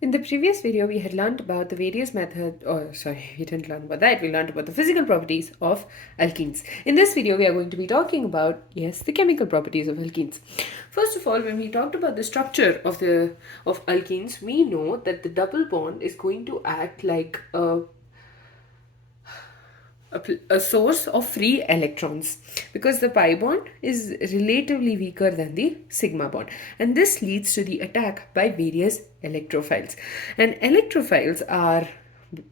In the previous video, we had learned about the various methods, we didn't learn about that, we learned about the physical properties of alkenes. In this video, we are going to be talking about, yes, the chemical properties of alkenes. First of all, when we talked about the structure of alkenes, we know that the double bond is going to act like a source of free electrons, because the pi bond is relatively weaker than the sigma bond, and this leads to the attack by various electrophiles. And electrophiles are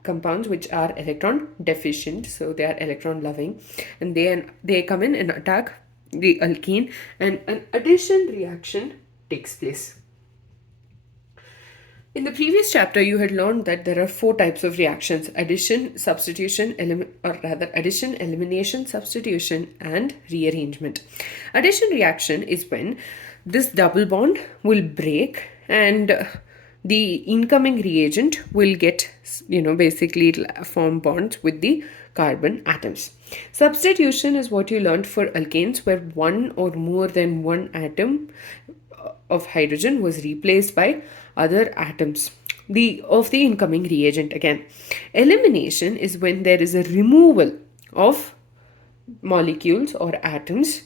compounds which are electron deficient, so they are electron loving, and they come in and attack the alkene, and an addition reaction takes place. In the previous chapter, you had learned that there are 4 types of reactions: addition, substitution, addition, elimination, substitution, and rearrangement. Addition reaction is when this double bond will break and the incoming reagent will get, basically form bonds with the carbon atoms. Substitution is what you learned for alkanes, where one or more than one atom of hydrogen was replaced by other atoms of the incoming reagent again. Elimination is when there is a removal of molecules or atoms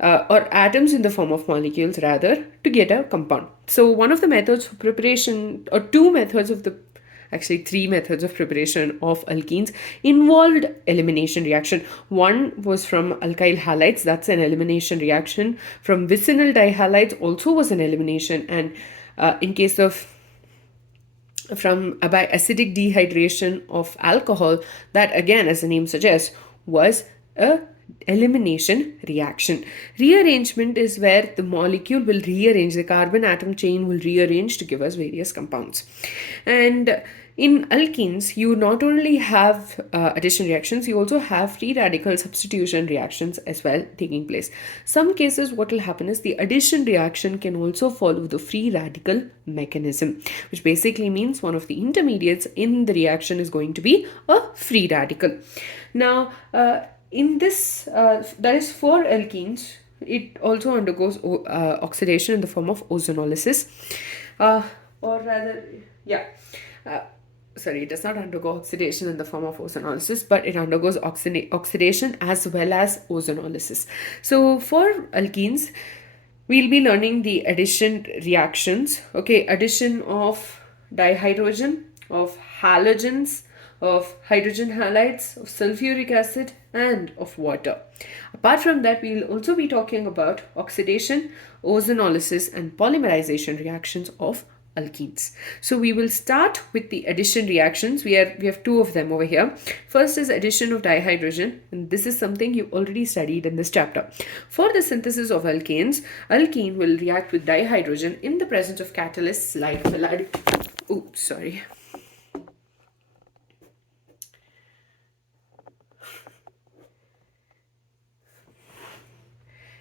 in the form of molecules rather, to get a compound. So one of the methods of preparation, or 3 methods of preparation of alkenes involved elimination reaction. One was from alkyl halides, that's an elimination reaction. From vicinal dihalides also was an elimination, and in case of by acidic dehydration of alcohol, that again, as the name suggests, was a elimination reaction. Rearrangement is where the molecule will rearrange, the carbon atom chain will rearrange to give us various compounds. And in alkenes, you not only have addition reactions, you also have free radical substitution reactions as well taking place. Some cases, what will happen is the addition reaction can also follow the free radical mechanism, which basically means one of the intermediates in the reaction is going to be a free radical. Now, in this, that is for alkenes, it also undergoes oxidation in the form of ozonolysis, it does not undergo oxidation in the form of ozonolysis, but it undergoes oxidation as well as ozonolysis. So for alkenes, we'll be learning the addition reactions. Addition of dihydrogen, of halogens, of hydrogen halides, of sulfuric acid, and of water. Apart from that, we will also be talking about oxidation, ozonolysis, and polymerization reactions of alkenes. So we will start with the addition reactions. We have 2 of them over here. First is addition of dihydrogen, and this is something you already studied in this chapter. For the synthesis of alkenes, alkene will react with dihydrogen in the presence of catalysts like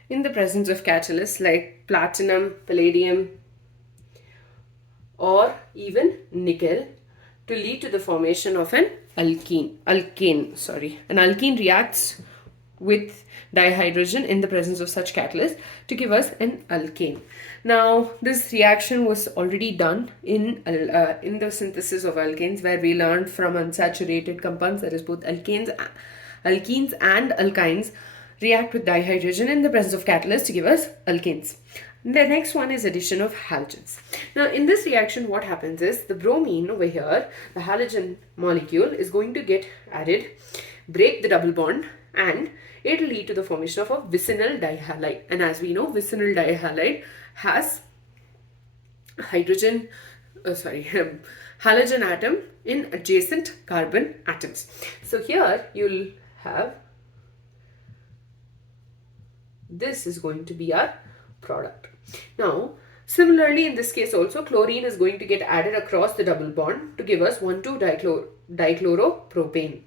in the presence of catalysts like platinum, palladium, or even nickel, to lead to the formation of an alkene. An alkene reacts with dihydrogen in the presence of such catalyst to give us an alkane. Now, this reaction was already done in the synthesis of alkanes, where we learned from unsaturated compounds, that is both alkenes and alkynes, react with dihydrogen in the presence of catalyst to give us alkanes. The next one is addition of halogens. Now, in this reaction, what happens is the bromine over here, the halogen molecule, is going to get added, break the double bond, and it will lead to the formation of a vicinal dihalide. And as we know, vicinal dihalide has halogen atom in adjacent carbon atoms. So here you'll have, this is going to be our product. Now, similarly, in this case also, chlorine is going to get added across the double bond to give us 1,2-dichloropropane.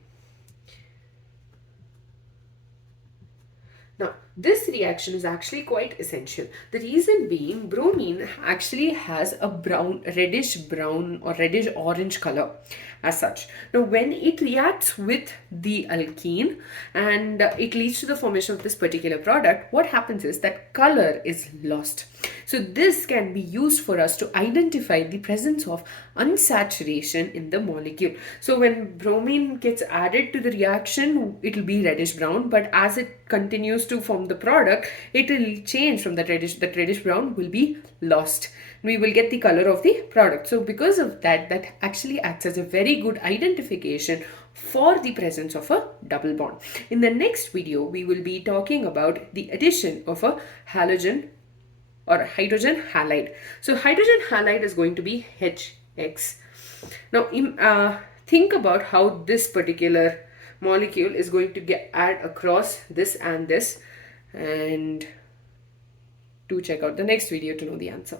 Now, this reaction is actually quite essential. The reason being, bromine actually has a reddish brown or reddish orange color as such. Now, when it reacts with the alkene and it leads to the formation of this particular product, what happens is that color is lost. So this can be used for us to identify the presence of unsaturation in the molecule. So when bromine gets added to the reaction, it will be reddish brown, but as it continues to form the product, it will change from that reddish brown will be lost. We will get the color of the product. So because of that, that actually acts as a very good identification for the presence of a double bond. In the next video, we will be talking about the addition of a halogen or hydrogen halide. So hydrogen halide is going to be HX. Now think about how this particular molecule is going to get add across this and this, and do check out the next video to know the answer.